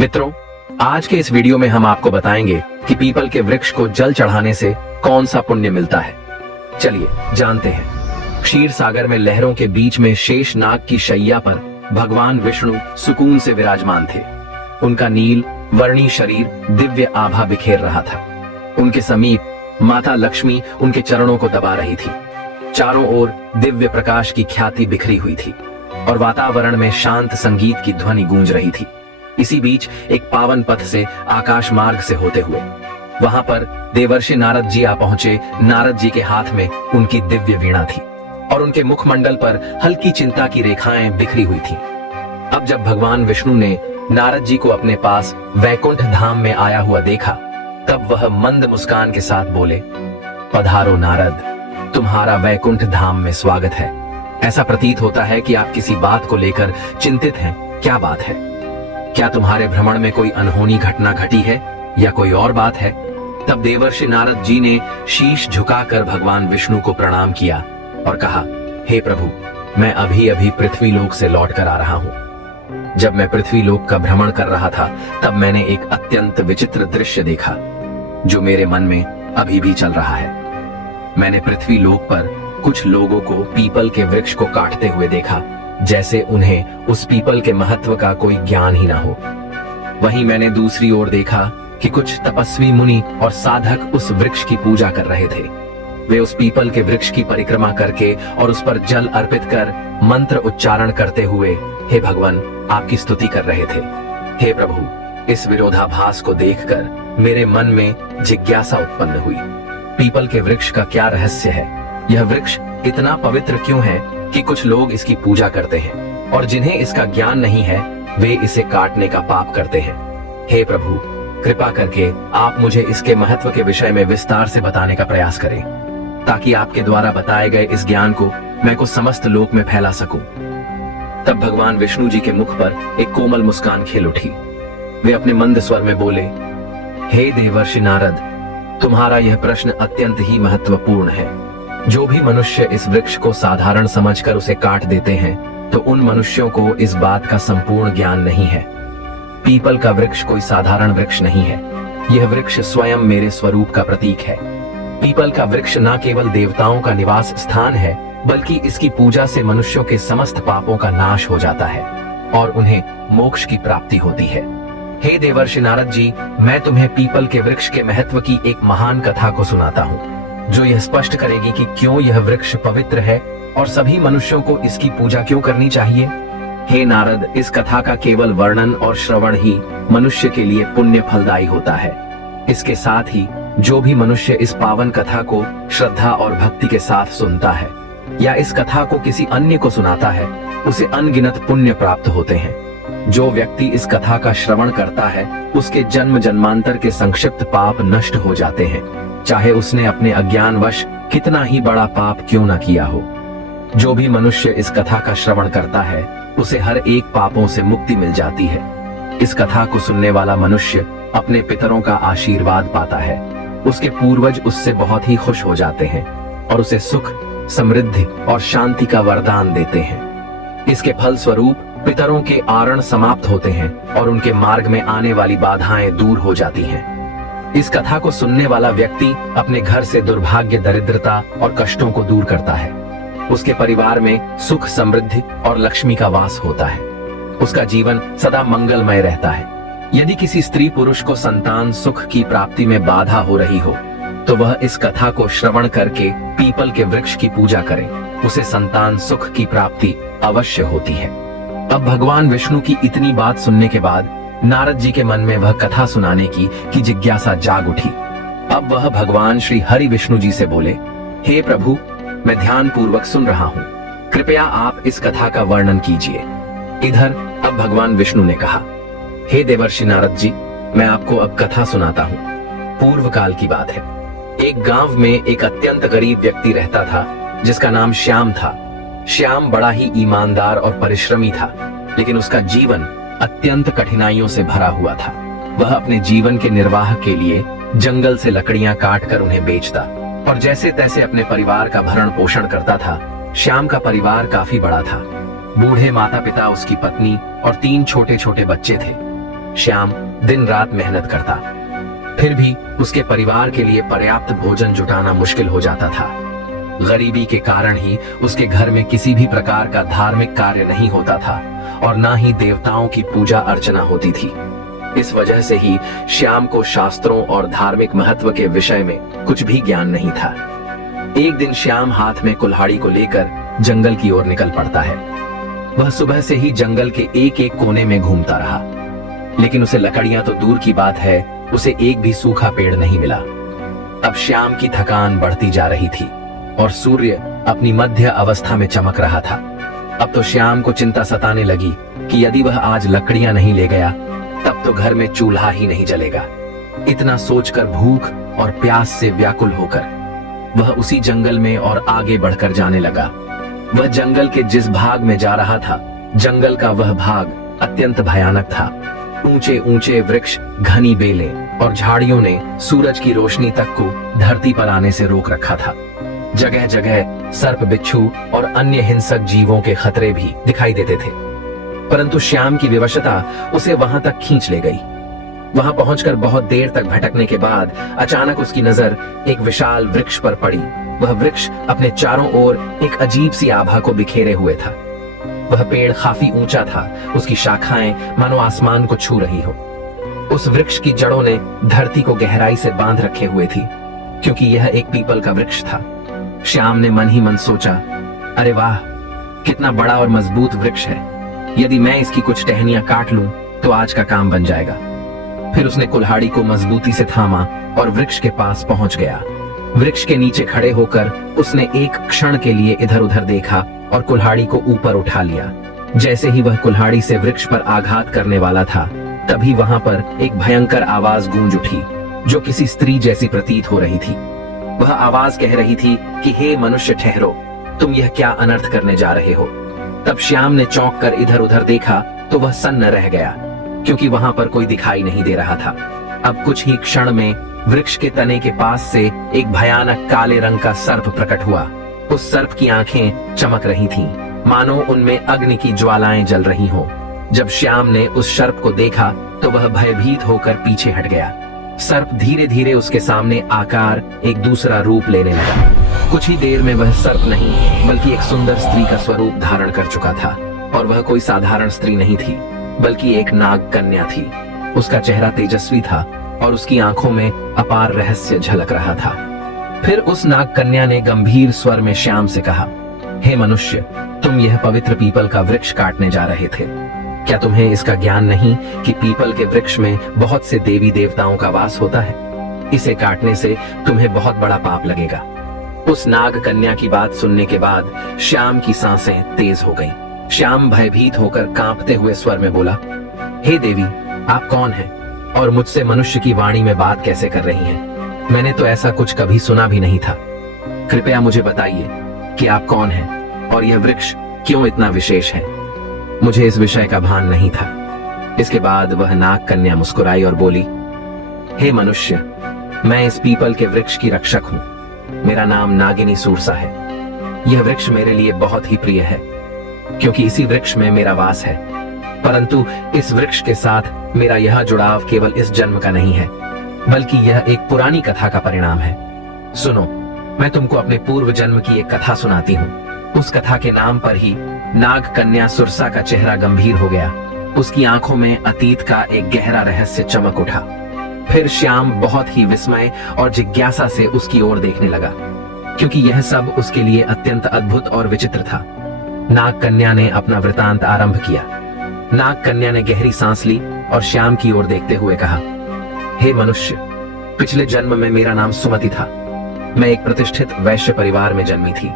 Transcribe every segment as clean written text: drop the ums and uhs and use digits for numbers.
मित्रों, आज के इस वीडियो में हम आपको बताएंगे कि पीपल के वृक्ष को जल चढ़ाने से कौन सा पुण्य मिलता है। चलिए जानते हैं। क्षीर सागर में लहरों के बीच में शेष नाग की शैया पर भगवान विष्णु सुकून से विराजमान थे। उनका नील वर्णी शरीर दिव्य आभा बिखेर रहा था। उनके समीप माता लक्ष्मी उनके चरणों को दबा रही थी। चारों ओर दिव्य प्रकाश की ख्याति बिखरी हुई थी और वातावरण में शांत संगीत की ध्वनि गूंज रही थी। इसी बीच एक पावन पथ से आकाश मार्ग से होते हुए वहां पर देवर्षि नारद जी आ पहुंचे। नारद जी के हाथ में उनकी दिव्य वीणा थी और उनके मुखमंडल पर हल्की चिंता की रेखाएं बिखरी हुई थी। अब जब भगवान विष्णु ने नारद जी को अपने पास वैकुंठ धाम में आया हुआ देखा, तब वह मंद मुस्कान के साथ बोले, पधारो नारद, तुम्हारा वैकुंठ धाम में स्वागत है। ऐसा प्रतीत होता है कि आप किसी बात को लेकर चिंतित हैं। क्या बात है? क्या तुम्हारे भ्रमण में कोई अनहोनी घटना घटी है या कोई और बात है? तब देवर्षि नारद जी ने शीश झुकाकर भगवान विष्णु को प्रणाम किया और कहा, हे प्रभु, मैं अभी अभी पृथ्वी लोक से लौट कर आ रहा हूं। जब मैं पृथ्वी लोक का भ्रमण कर रहा था, तब मैंने एक अत्यंत विचित्र दृश्य देखा जो मेरे मन में अभी भी चल रहा है। मैंने पृथ्वी लोक पर कुछ लोगों को पीपल के वृक्ष को काटते हुए देखा, जैसे उन्हें उस पीपल के महत्व का कोई ज्ञान ही ना हो। वहीं मैंने दूसरी ओर देखा कि कुछ तपस्वी मुनि और साधक उस वृक्ष की पूजा कर रहे थे। वे उस पीपल के वृक्ष की परिक्रमा करके और उस पर जल अर्पित कर मंत्र उच्चारण करते हुए हे भगवान आपकी स्तुति कर रहे थे। हे प्रभु, इस विरोधाभास को देखकर मेरे मन में जिज्ञासा उत्पन्न हुई। पीपल के वृक्ष का क्या रहस्य है? यह वृक्ष इतना पवित्र क्यों है कि कुछ लोग इसकी पूजा करते हैं और जिन्हें इसका ज्ञान नहीं है वे इसे काटने का पाप करते हैं। हे प्रभु, कृपा करके आप मुझे इसके महत्व के विषय में विस्तार से बताने का प्रयास करें, ताकि आपके द्वारा बताए गए इस ज्ञान को मैं को समस्त लोक में फैला सकूं। तब भगवान विष्णु जी के मुख पर एक कोमल मुस्कान खेल उठी। वे अपने मंद स्वर में बोले, हे देवर्षि नारद, तुम्हारा यह प्रश्न अत्यंत ही महत्वपूर्ण है। जो भी मनुष्य इस वृक्ष को साधारण समझकर उसे काट देते हैं, तो उन मनुष्यों को इस बात का संपूर्ण ज्ञान नहीं है। पीपल का वृक्ष कोई साधारण वृक्ष नहीं है। यह वृक्ष स्वयं मेरे स्वरूप का प्रतीक है। पीपल का वृक्ष न केवल देवताओं का निवास स्थान है, बल्कि इसकी पूजा से मनुष्यों के समस्त पापों का नाश हो जाता है और उन्हें मोक्ष की प्राप्ति होती है। हे देवर्षि नारद जी, मैं तुम्हें पीपल के वृक्ष के महत्व की एक महान कथा को सुनाता हूँ, जो यह स्पष्ट करेगी कि क्यों यह वृक्ष पवित्र है और सभी मनुष्यों को इसकी पूजा क्यों करनी चाहिए। हे नारद, इस कथा का केवल वर्णन और श्रवण ही मनुष्य के लिए पुण्य फलदायी होता है। इसके साथ ही जो भी मनुष्य इस पावन कथा को श्रद्धा और भक्ति के साथ सुनता है या इस कथा को किसी अन्य को सुनाता है, उसे अनगिनत पुण्य प्राप्त होते हैं। जो व्यक्ति इस कथा का श्रवण करता है, उसके जन्म जन्मांतर के संक्षिप्त पाप नष्ट हो जाते हैं, चाहे उसने अपने अज्ञानवश कितना ही बड़ा पाप क्यों न किया हो। जो भी मनुष्य इस कथा का श्रवण करता है, उसे हर एक पापों से मुक्ति मिल जाती है। इस कथा को सुनने वाला मनुष्य अपने पितरों का आशीर्वाद पाता है। उसके पूर्वज उससे बहुत ही खुश हो जाते हैं और उसे सुख, समृद्धि और शांति का वरदान देते हैं। इसके फल स्वरूप पितरों के आरण समाप्त होते हैं और उनके मार्ग में आने वाली बाधाएं दूर हो जाती हैं। इस कथा को सुनने वाला व्यक्ति अपने घर से दुर्भाग्य, दरिद्रता और कष्टों को दूर करता है। उसके परिवार में सुख, समृद्धि और लक्ष्मी का वास होता है। उसका जीवन सदा मंगलमय रहता है। यदि किसी स्त्री पुरुष को संतान सुख की प्राप्ति में बाधा हो रही हो, तो वह इस कथा को श्रवण करके पीपल के वृक्ष की पूजा करे। उसे संतान सुख की प्राप्ति अवश्य होती है। अब भगवान विष्णु की इतनी बात सुनने के बाद नारद जी के मन में वह कथा सुनाने की जिज्ञासा जाग उठी। अब वह भगवान श्री हरि विष्णु जी से बोले, हे प्रभु, मैं ध्यान पूर्वक सुन रहा हूँ, कृपया आप इस कथा का वर्णन कीजिए। इधर अब भगवान विष्णु ने कहा, हे देवर्षि नारद जी, मैं आपको अब कथा सुनाता हूँ। पूर्व काल की बात है। एक गांव में एक अत्यंत गरीब व्यक्ति रहता था, जिसका नाम श्याम था। श्याम बड़ा ही ईमानदार और परिश्रमी था, लेकिन उसका जीवन अत्यंत कठिनाइयों से भरा हुआ था। वह अपने जीवन के निर्वाह के लिए जंगल से लकड़ियां काटकर उन्हें बेचता और जैसे तैसे अपने परिवार का भरण पोषण करता था। श्याम का परिवार काफी बड़ा था। बूढ़े माता पिता, उसकी पत्नी और 3 छोटे छोटे बच्चे थे। श्याम दिन रात मेहनत करता, फिर भी उसके परिवार के लिए पर्याप्त भोजन जुटाना मुश्किल हो जाता था। गरीबी के कारण ही उसके घर में किसी भी प्रकार का धार्मिक कार्य नहीं होता था और ना ही देवताओं की पूजा अर्चना होती थी। इस वजह से ही श्याम को शास्त्रों और धार्मिक महत्व के विषय में कुछ भी ज्ञान नहीं था। एक दिन श्याम हाथ में कुल्हाड़ी को लेकर जंगल की ओर निकल पड़ता है। वह सुबह से ही जंगल के एक एक कोने में घूमता रहा, लेकिन उसे लकड़ियां तो दूर की बात है, उसे एक भी सूखा पेड़ नहीं मिला। अब श्याम की थकान बढ़ती जा रही थी और सूर्य अपनी मध्य अवस्था में चमक रहा था। अब तो श्याम को चिंता सताने लगी कि यदि वह आज लकड़ियां नहीं ले गया तब तो घर में चूल्हा ही नहीं जलेगा। इतना सोचकर भूख और प्यास से व्याकुल होकर वह उसी जंगल में और आगे बढ़कर जाने लगा। वह जंगल के जिस भाग में जा रहा था, जंगल का वह भाग अत्यंत भयानक था। ऊंचे ऊंचे वृक्ष, घनी बेलें और झाड़ियों ने सूरज की रोशनी तक को धरती पर आने से रोक रखा था। जगह जगह सर्प, बिच्छू और अन्य हिंसक जीवों के खतरे भी दिखाई देते थे, परंतु श्याम की विवशता उसे वहां तक खींच ले गई। वहां पहुंचकर बहुत देर तक भटकने के बाद अचानक उसकी नजर एक विशाल वृक्ष पर पड़ी। वह वृक्ष अपने चारों ओर एक अजीब सी आभा को बिखेरे हुए था। वह पेड़ काफी ऊंचा था, उसकी शाखाएं मानो आसमान को छू रही हो। उस वृक्ष की जड़ों ने धरती को गहराई से बांध रखे हुए थी, क्योंकि यह एक पीपल का वृक्ष था। श्याम ने मन ही मन सोचा, अरे वाह, कितना बड़ा और मजबूत वृक्ष है। यदि मैं इसकी कुछ टहनियां काट लूं तो आज का काम बन जाएगा। फिर उसने कुल्हाड़ी को मजबूती से थामा और वृक्ष के पास पहुंच गया। वृक्ष के नीचे खड़े होकर उसने एक क्षण के लिए इधर उधर देखा और कुल्हाड़ी को ऊपर उठा लिया। जैसे ही वह कुल्हाड़ी से वृक्ष पर आघात करने वाला था, तभी वहां पर एक भयंकर आवाज गूंज उठी, जो किसी स्त्री जैसी प्रतीत हो रही थी। वह आवाज कह रही थी कि हे मनुष्य, ठहरो, तुम यह क्या अनर्थ करने जा रहे हो। तब श्याम ने चौंक कर इधर उधर देखा तो वह सन्न रह गया, क्योंकि वहां पर कोई दिखाई नहीं दे रहा था। अब कुछ ही क्षण में वृक्ष के तने के पास से एक भयानक काले रंग का सर्प प्रकट हुआ। उस सर्प की आंखें चमक रही थीं, मानो उनमें अग्नि की ज्वालाएं जल रही हों। जब श्याम ने उस सर्प को देखा तो वह भयभीत होकर पीछे हट गया। सर्प धीरे धीरे उसके सामने आकार एक दूसरा रूप लेने लगा। कुछ ही देर में वह सर्प नहीं बल्कि एक सुंदर स्त्री का स्वरूप धारण कर चुका था, और वह कोई साधारण स्त्री नहीं थी बल्कि एक नाग कन्या थी। उसका चेहरा तेजस्वी था और उसकी आंखों में अपार रहस्य झलक रहा था। फिर उस नाग कन्या ने गंभीर स्वर में श्याम से कहा, हे मनुष्य, तुम यह पवित्र पीपल का वृक्ष काटने जा रहे थे। क्या तुम्हें इसका ज्ञान नहीं कि पीपल के वृक्ष में बहुत से देवी देवताओं का वास होता है? इसे काटने से तुम्हें बहुत बड़ा पाप लगेगा। उस नाग कन्या की बात सुनने के बाद श्याम की सांसें तेज हो गईं। श्याम भयभीत होकर कांपते हुए स्वर में बोला, हे देवी, आप कौन हैं और मुझसे मनुष्य की वाणी में बात कैसे कर रही हैं? मैंने तो ऐसा कुछ कभी सुना भी नहीं था। कृपया मुझे बताइए कि आप कौन हैं और यह वृक्ष क्यों इतना विशेष है। मुझे इस विषय का भान नहीं था। इसके बाद वह नाग कन्या मुस्कुराई और बोली, हे मनुष्य, मैं इस पीपल के वृक्ष की रक्षक हूँ। मेरा नाम नागिनी सूरसा है। यह वृक्ष मेरे लिए बहुत ही प्रिय है, क्योंकि इसी वृक्ष में मेरा वास है। परंतु इस वृक्ष के साथ मेरा यह जुड़ाव केवल इस जन्म का नहीं है, बल्कि यह एक पुरानी कथा का परिणाम है। सुनो, मैं तुमको अपने पूर्व जन्म की एक कथा सुनाती हूँ। उस कथा के नाम पर ही नाग कन्या सुरसा का चेहरा गंभीर हो गया। उसकी आंखों में अतीत का एक गहरा रहस्य चमक उठा। फिर श्याम बहुत ही विस्मय और जिज्ञासा से उसकी ओर देखने लगा, क्योंकि यह सब उसके लिए अत्यंत अद्भुत और विचित्र था। नाग कन्या ने अपना वृतांत आरंभ किया। नाग कन्या ने गहरी सांस ली और श्याम की ओर देखते हुए कहा, हे मनुष्य, पिछले जन्म में मेरा नाम सुमति था। मैं एक प्रतिष्ठित वैश्य परिवार में जन्मी थी।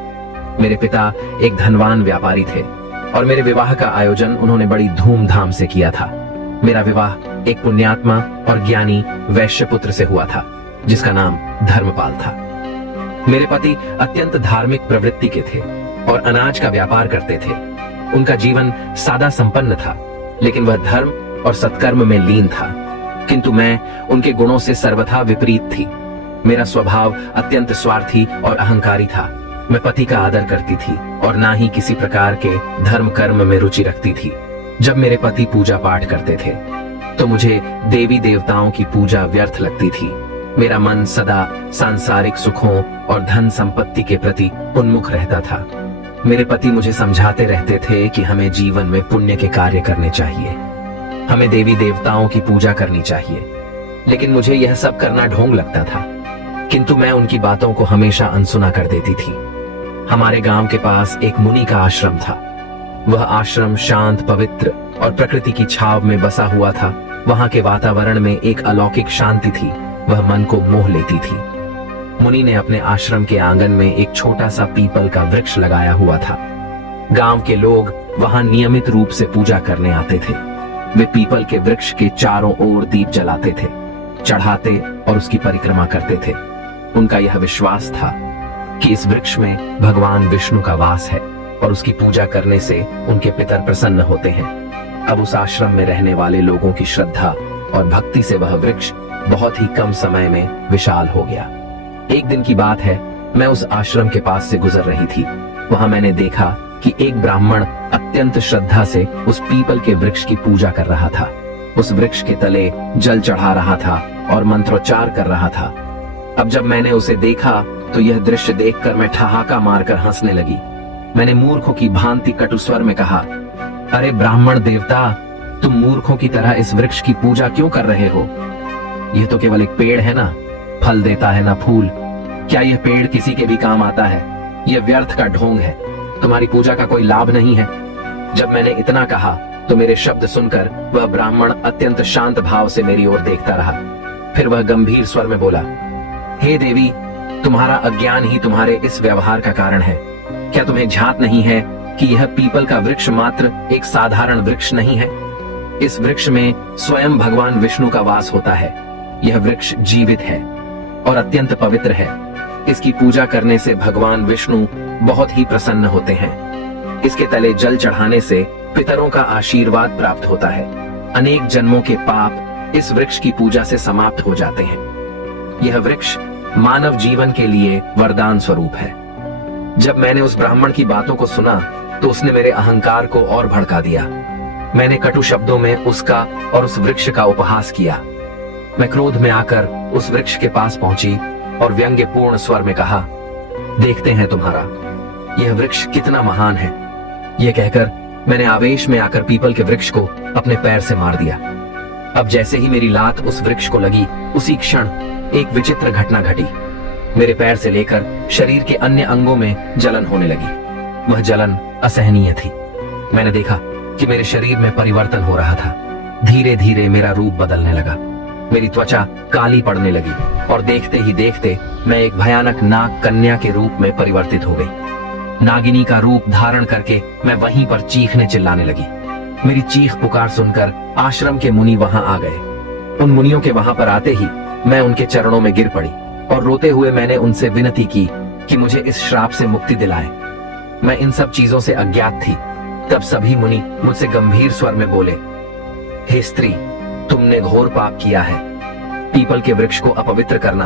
मेरे पिता एक धनवान व्यापारी थे और मेरे विवाह का आयोजन उन्होंने बड़ी धूमधाम से किया था। मेरा विवाह एक पुण्यात्मा और ज्ञानी वैश्य पुत्र से हुआ था, जिसका नाम धर्मपाल था। मेरे पति अत्यंत धार्मिक प्रवृत्ति के थे और अनाज का व्यापार करते थे। उनका जीवन सादा संपन्न था, लेकिन वह धर्म और सत्कर्म में लीन था। किंतु मैं उनके गुणों से सर्वथा विपरीत थी। मेरा स्वभाव अत्यंत स्वार्थी और अहंकारी था। मैं पति का आदर करती थी और ना ही किसी प्रकार के धर्म कर्म में रुचि रखती थी। जब मेरे पति पूजा पाठ करते थे तो मुझे देवी देवताओं की पूजा व्यर्थ लगती थी। मेरा मन सदा सांसारिक सुखों और धन संपत्ति के प्रति उन्मुख रहता था। मेरे पति मुझे समझाते रहते थे कि हमें जीवन में पुण्य के कार्य करने चाहिए, हमें देवी देवताओं की पूजा करनी चाहिए, लेकिन मुझे यह सब करना ढोंग लगता था। किंतु मैं उनकी बातों को हमेशा अनसुना कर देती थी। हमारे गांव के पास एक मुनि का आश्रम था। वह आश्रम शांत, पवित्र और प्रकृति की छाव में बसा हुआ था। वहां के वातावरण में एक अलौकिक शांति थी, वह मन को मोह लेती थी। मुनि ने अपने आश्रम के आंगन में एक छोटा सा पीपल का वृक्ष लगाया हुआ था। गांव के लोग वहां नियमित रूप से पूजा करने आते थे। वे पीपल के वृक्ष के चारों ओर दीप जलाते थे, चढ़ाते और उसकी परिक्रमा करते थे। उनका यह विश्वास था कि इस वृक्ष में भगवान विष्णु का वास है और उसकी पूजा करने से उनके पितर प्रसन्न होते हैं। अब उस आश्रम में रहने वाले लोगों की श्रद्धा और भक्ति से वह वृक्ष बहुत ही कम समय में विशाल हो गया। एक दिन की बात है, मैं उस आश्रम के पास से गुजर रही थी। वहां मैंने देखा कि एक ब्राह्मण अत्यंत श्रद्धा से उस पीपल के वृक्ष की पूजा कर रहा था। उस वृक्ष के तले जल चढ़ा रहा था और मंत्रोच्चार कर रहा था। अब जब मैंने उसे देखा तो यह दृश्य देखकर मैं ठहाका मारकर हंसने लगी। मैंने मूर्खों की भांति कटु स्वर में कहा, अरे ब्राह्मण देवता, तुम मूर्खों की तरह इस वृक्ष की पूजा क्यों कर रहे हो? यह तो केवल एक पेड़ है ना, फल देता है ना फूल। क्या यह पेड़ किसी के भी काम आता है? यह व्यर्थ का ढोंग है, तुम्हारी पूजा का कोई लाभ नहीं है। जब मैंने इतना कहा तो मेरे शब्द सुनकर वह ब्राह्मण अत्यंत शांत भाव से मेरी ओर देखता रहा। फिर वह गंभीर स्वर में बोला, हे देवी, तुम्हारा अज्ञान ही तुम्हारे इस व्यवहार का कारण है। क्या तुम्हें झांक नहीं है कि यह पीपल का वृक्ष मात्र एक साधारण वृक्ष नहीं है? इस वृक्ष में स्वयं भगवान विष्णु का वास होता है। यह वृक्ष जीवित है और अत्यंत पवित्र है। इसकी पूजा करने से भगवान विष्णु बहुत ही प्रसन्न होते हैं। इसके तले जल चढ़ाने से पितरों का आशीर्वाद प्राप्त होता है। अनेक जन्मों के पाप इस वृक्ष की पूजा से समाप्त हो जाते हैं। यह वृक्ष मानव जीवन के लिए वरदान स्वरूप है। जब मैंने उस ब्राह्मण की बातों को सुना तो उसने मेरे अहंकार को और भड़का दिया। मैंने कटु शब्दों में उसका और उस वृक्ष का उपहास किया। मैं क्रोध में आकर उस वृक्ष के पास पहुंची और व्यंग्यपूर्ण स्वर में कहा, देखते हैं तुम्हारा यह वृक्ष कितना महान है। यह कहकर मैंने आवेश में आकर पीपल के वृक्ष को अपने पैर से मार दिया। अब जैसे ही मेरी लात उस वृक्ष को लगी, उसी क्षण एक विचित्र घटना घटी। मेरे पैर से लेकर शरीर के अन्य अंगों में जलन होने लगी। वह जलन असहनीय थी। मैंने देखा कि मेरे शरीर में परिवर्तन हो रहा था। धीरे धीरे मेरा रूप बदलने लगा। मेरी त्वचा काली पड़ने लगी और देखते ही देखते मैं एक भयानक नाग कन्या के रूप में परिवर्तित हो गई। नागिनी का रूप धारण करके मैं वहीं पर चीखने चिल्लाने लगी। मेरी चीख पुकार सुनकर आश्रम के मुनि वहां आ गए। उन मुनियों के वहां पर आते ही मैं उनके चरणों में गिर पड़ी और रोते हुए मैंने उनसे विनती की कि मुझे इस श्राप से मुक्ति दिलाएं। मैं इन सब चीजों से अज्ञात थी। तब सभी मुनि मुझसे गंभीर स्वर में बोले, हे स्त्री, तुमने घोर पाप किया है। पीपल के वृक्ष को अपवित्र करना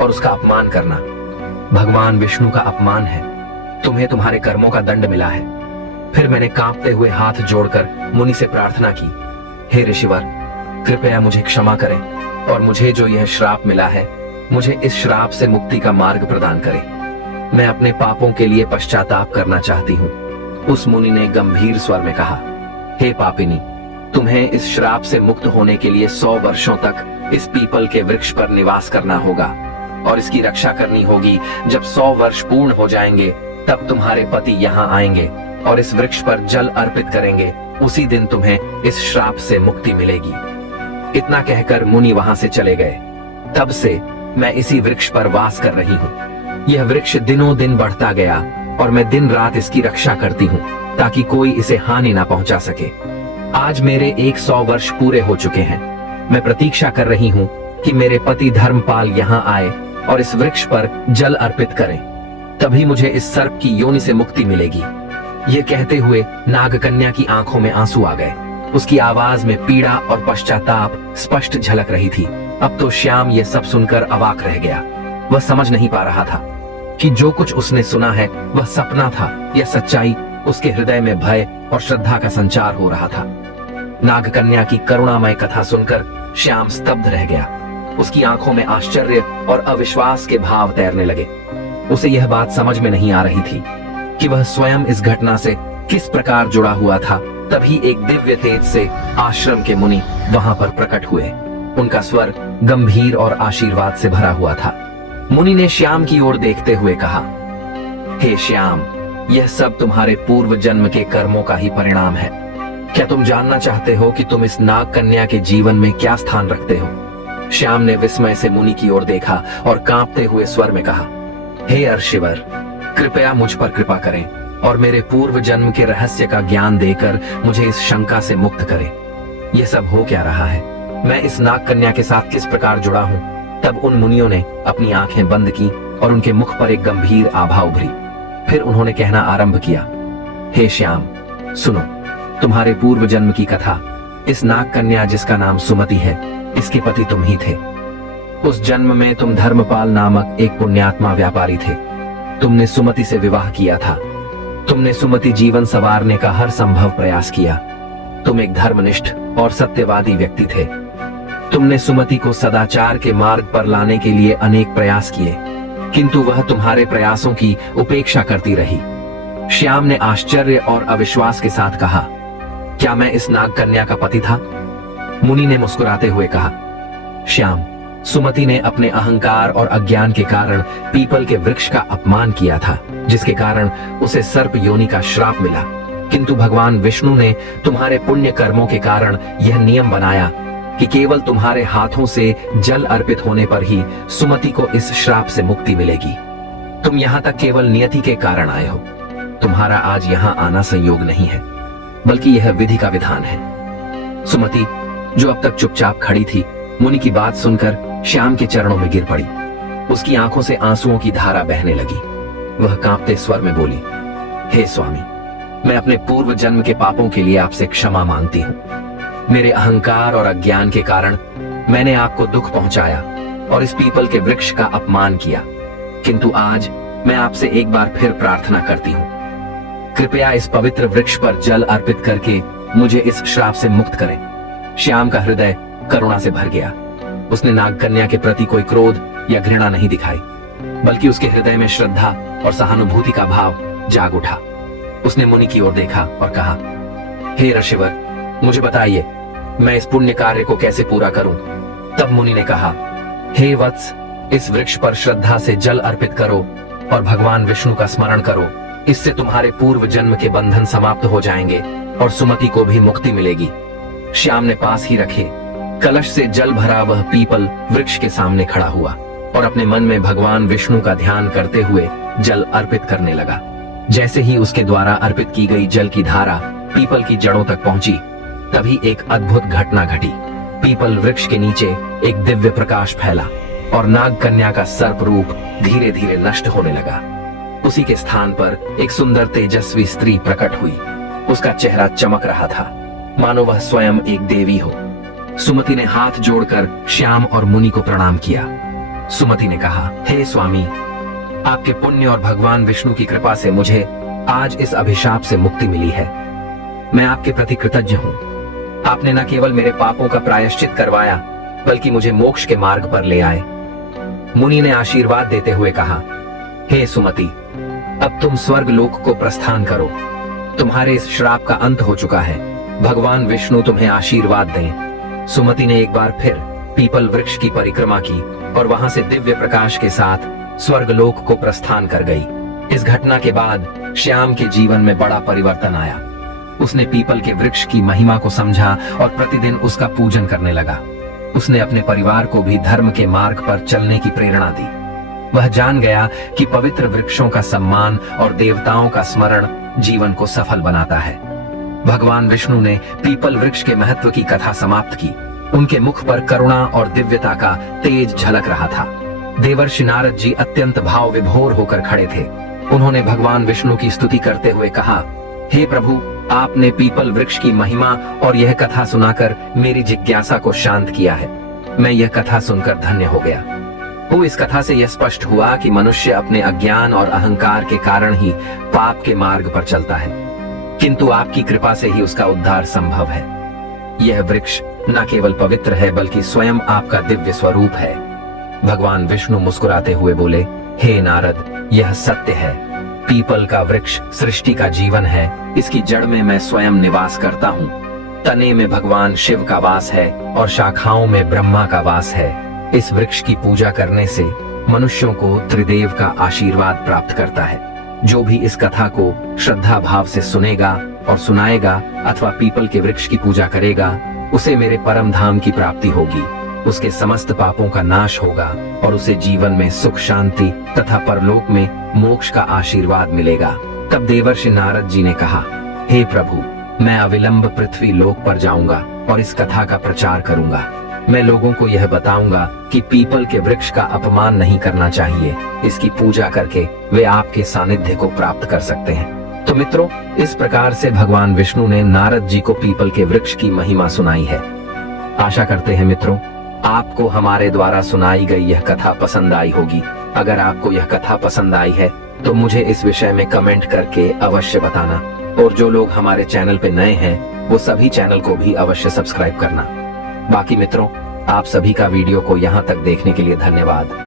और उसका अपमान करना भगवान विष्णु का अपमान है। तुम्हें तुम्हारे कर्मों का दंड मिला है। फिर मैंने कांपते हुए हाथ जोड़कर मुनि से प्रार्थना की, हे ऋषिवर, कृपया मुझे क्षमा करें और मुझे जो यह श्राप मिला है, मुझे इस श्राप से मुक्ति का मार्ग प्रदान करें। मैं अपने पापों के लिए पश्चाताप करना चाहती हूँ। उस मुनि ने गंभीर स्वर में कहा, हे पापिनी, तुम्हें इस श्राप से मुक्त होने के लिए 100 वर्षों तक इस पीपल के वृक्ष पर निवास करना होगा और इसकी रक्षा करनी होगी। जब 100 वर्ष पूर्ण हो जाएंगे तब तुम्हारे पति यहाँ आएंगे और इस वृक्ष पर जल अर्पित करेंगे। उसी दिन तुम्हें इस श्राप से मुक्ति मिलेगी। इतना कहकर मुनि वहां से चले गए। तब से मैं इसी वृक्ष पर वास कर रही हूँ। यह वृक्ष दिनों दिन बढ़ता गया और मैं दिन रात इसकी रक्षा करती हूँ ताकि कोई इसे हानि ना पहुंचा सके। आज मेरे 100 वर्ष पूरे हो चुके हैं। मैं प्रतीक्षा कर रही हूँ कि मेरे पति धर्मपाल यहाँ आए और इस वृक्ष पर जल अर्पित करें, तभी मुझे इस सर्प की योनि से मुक्ति मिलेगी। ये कहते हुए नागकन्या की आंखों में आंसू आ गए। उसकी आवाज में पीड़ा और पश्चाताप स्पष्ट झलक रही थी। अब तो श्याम ये सब सुनकर अवाक रह गया। वह समझ नहीं पा रहा था कि जो कुछ उसने सुना है वह सपना था या सच्चाई। उसके हृदय में भय और श्रद्धा का संचार हो रहा था। नागकन्या की करुणामय कथा सुनकर श्याम स्तब्ध रह गया। उसकी आंखों में आश्चर्य और अविश्वास के भाव तैरने लगे। उसे यह बात समझ में नहीं आ रही थी कि वह स्वयं इस घटना से किस प्रकार जुड़ा हुआ था। तभी एक दिव्य तेज से आश्रम के मुनि वहां पर प्रकट हुए। उनका स्वर गंभीर और आशीर्वाद से भरा हुआ था। मुनि ने श्याम की ओर देखते हुए कहा, हे श्याम, यह सब तुम्हारे पूर्व जन्म के कर्मों का ही परिणाम है। क्या तुम जानना चाहते हो कि तुम इस नाग कन्या के जीवन में क्या स्थान रखते हो? श्याम ने विस्मय से मुनि की ओर देखा और कांपते हुए स्वर में कहा, हे अर्षिवर, कृपया मुझ पर कृपा करें और मेरे पूर्व जन्म के रहस्य का ज्ञान देकर मुझे इस शंका से मुक्त करें। यह सब हो क्या रहा है? मैं इस नाग कन्या के साथ किस प्रकार जुड़ा हूं? तब उन मुनियों ने अपनी आंखें बंद की और उनके मुख पर एक गंभीर आभा उभरी। फिर उन्होंने कहना आरंभ किया, हे श्याम, सुनो, तुम्हारे पूर्व जन्म की कथा। इस नाग कन्या जिसका नाम सुमति है, इसके पति तुम ही थे। उस जन्म में तुम धर्मपाल नामक एक पुण्यात्मा व्यापारी थे। तुमने सुमति से विवाह किया था। तुमने सुमति जीवन संवारने का हर संभव प्रयास किया। तुम एक धर्मनिष्ठ और सत्यवादी व्यक्ति थे। तुमने सुमति को सदाचार के मार्ग पर लाने के लिए अनेक प्रयास किए, किंतु वह तुम्हारे प्रयासों की उपेक्षा करती रही। श्याम ने आश्चर्य और अविश्वास के साथ कहा, क्या मैं इस नाग कन्या का पति था? मुनि ने मुस्कुराते हुए कहा, श्याम, सुमति ने अपने अहंकार और अज्ञान के कारण पीपल के वृक्ष का अपमान किया था, जिसके कारण उसे सर्प योनि का श्राप मिला। किंतु भगवान विष्णु ने तुम्हारे पुण्य कर्मों के कारण यह नियम बनाया कि केवल तुम्हारे हाथों से जल अर्पित होने पर ही सुमति को इस श्राप से मुक्ति मिलेगी। तुम यहाँ तक केवल नियति के कारण आए हो। तुम्हारा आज यहाँ आना संयोग नहीं है, बल्कि यह विधि का विधान है। सुमति, जो अब तक चुपचाप खड़ी थी, मुनि की बात सुनकर श्याम के चरणों में गिर पड़ी। उसकी आंखों से आंसुओं की धारा बहने लगी। वह कांपते स्वर में बोली, हे स्वामी, मैं अपने पूर्व जन्म के पापों के लिए आपसे क्षमा मांगती हूँ। मेरे अहंकार और अज्ञान के कारण मैंने आपको दुख पहुंचाया और इस पीपल के वृक्ष का अपमान किया। किंतु आज मैं आपसे एक बार फिर प्रार्थना करती हूँ, कृपया इस पवित्र वृक्ष पर जल अर्पित करके मुझे इस श्राप से मुक्त करें। श्याम का हृदय करुणा से भर गया। उसने नागकन्या के प्रति कोई क्रोध या घृणा नहीं दिखाई, बल्कि उसके हृदय में श्रद्धा और सहानुभूति का भाव जाग उठा। उसने मुनि की ओर देखा और कहा, हे ऋषिवर, मुझे बताइए, मैं इस पुण्य कार्य को कैसे पूरा करूं? तब मुनि ने कहा, हे वत्स, इस वृक्ष पर श्रद्धा से जल अर्पित करो और भगवान विष्णु का स्मरण करो। इससे तुम्हारे पूर्व जन्म के बंधन समाप्त हो जाएंगे और सुमति को भी मुक्ति मिलेगी। श्याम ने पास ही रखे कलश से जल भरा वह पीपल वृक्ष के सामने खड़ा हुआ और अपने मन में भगवान विष्णु का ध्यान करते हुए जल अर्पित करने लगा। जैसे ही उसके द्वारा अर्पित की गई जल की धारा पीपल की जड़ों तक पहुंची, तभी एक अद्भुत घटना घटी। पीपल वृक्ष के नीचे एक दिव्य प्रकाश फैला और नाग कन्या का सर्प रूप धीरे धीरे नष्ट होने लगा। उसी के स्थान पर एक सुंदर तेजस्वी स्त्री प्रकट हुई। उसका चेहरा चमक रहा था, मानो वह स्वयं एक देवी हो। सुमति ने हाथ जोड़कर श्याम और मुनि को प्रणाम किया। सुमति ने कहा, हे स्वामी, आपके पुण्य और भगवान विष्णु की कृपा से मुझे आज इस अभिशाप से मुक्ति मिली है। मैं आपके प्रति कृतज्ञ हूँ। आपने न केवल मेरे पापों का प्रायश्चित करवाया, बल्कि मुझे मोक्ष के मार्ग पर ले आए। मुनि ने आशीर्वाद देते हुए कहा, हे सुमति, अब तुम स्वर्ग लोक को प्रस्थान करो। तुम्हारे इस श्राप का अंत हो चुका है। भगवान विष्णु तुम्हें आशीर्वाद दें। सुमति ने एक बार फिर पीपल वृक्ष की परिक्रमा की और वहां से दिव्य प्रकाश के साथ स्वर्ग लोक को प्रस्थान कर गई। इस घटना के बाद श्याम के जीवन में बड़ा परिवर्तन आया। उसने पीपल के वृक्ष की महिमा को समझा और प्रतिदिन उसका पूजन करने लगा। उसने अपने परिवार को भी धर्म के मार्ग पर चलने की प्रेरणा दी। वह जान गया कि पवित्र वृक्षों का सम्मान और देवताओं का स्मरण जीवन को सफल बनाता है। भगवान विष्णु ने पीपल वृक्ष के महत्व की कथा समाप्त की। उनके मुख पर करुणा और दिव्यता का तेज झलक रहा था। देवर्षि नारद जी अत्यंत भाव विभोर होकर खड़े थे। उन्होंने भगवान विष्णु की स्तुति करते हुए कहा, हे प्रभु, आपने पीपल वृक्ष की महिमा और यह कथा सुनाकर मेरी जिज्ञासा को शांत किया है। मैं यह कथा सुनकर धन्य हो गया। इस कथा से यह स्पष्ट हुआ कि मनुष्य अपने अज्ञान और अहंकार के कारण ही पाप के मार्ग पर चलता है, किंतु आपकी कृपा से ही उसका उद्धार संभव है। यह वृक्ष न केवल पवित्र है बल्कि स्वयं आपका दिव्य स्वरूप है। भगवान विष्णु मुस्कुराते हुए बोले, हे नारद, यह सत्य है। पीपल का वृक्ष सृष्टि का जीवन है। इसकी जड़ में मैं स्वयं निवास करता हूँ। तने में भगवान शिव का वास है और शाखाओं में ब्रह्मा का वास है। इस वृक्ष की पूजा करने से मनुष्यों को त्रिदेव का आशीर्वाद प्राप्त करता है। जो भी इस कथा को श्रद्धा भाव से सुनेगा और सुनाएगा अथवा पीपल के वृक्ष की पूजा करेगा, उसे मेरे परम धाम की प्राप्ति होगी। उसके समस्त पापों का नाश होगा और उसे जीवन में सुख शांति तथा परलोक में मोक्ष का आशीर्वाद मिलेगा। तब देवर्षि नारद जी ने कहा, हे प्रभु, मैं अविलंब पृथ्वी लोक पर जाऊंगा और इस कथा का प्रचार करूंगा। मैं लोगों को यह बताऊंगा कि पीपल के वृक्ष का अपमान नहीं करना चाहिए। इसकी पूजा करके वे आपके सानिध्य को प्राप्त कर सकते हैं। तो मित्रों, इस प्रकार से भगवान विष्णु ने नारद जी को पीपल के वृक्ष की महिमा सुनाई है। आशा करते हैं मित्रों, आपको हमारे द्वारा सुनाई गई यह कथा पसंद आई होगी। अगर आपको यह कथा पसंद आई है तो मुझे इस विषय में कमेंट करके अवश्य बताना। और जो लोग हमारे चैनल पे नए हैं वो सभी चैनल को भी अवश्य सब्सक्राइब करना। बाकी मित्रों, आप सभी का वीडियो को यहाँ तक देखने के लिए धन्यवाद।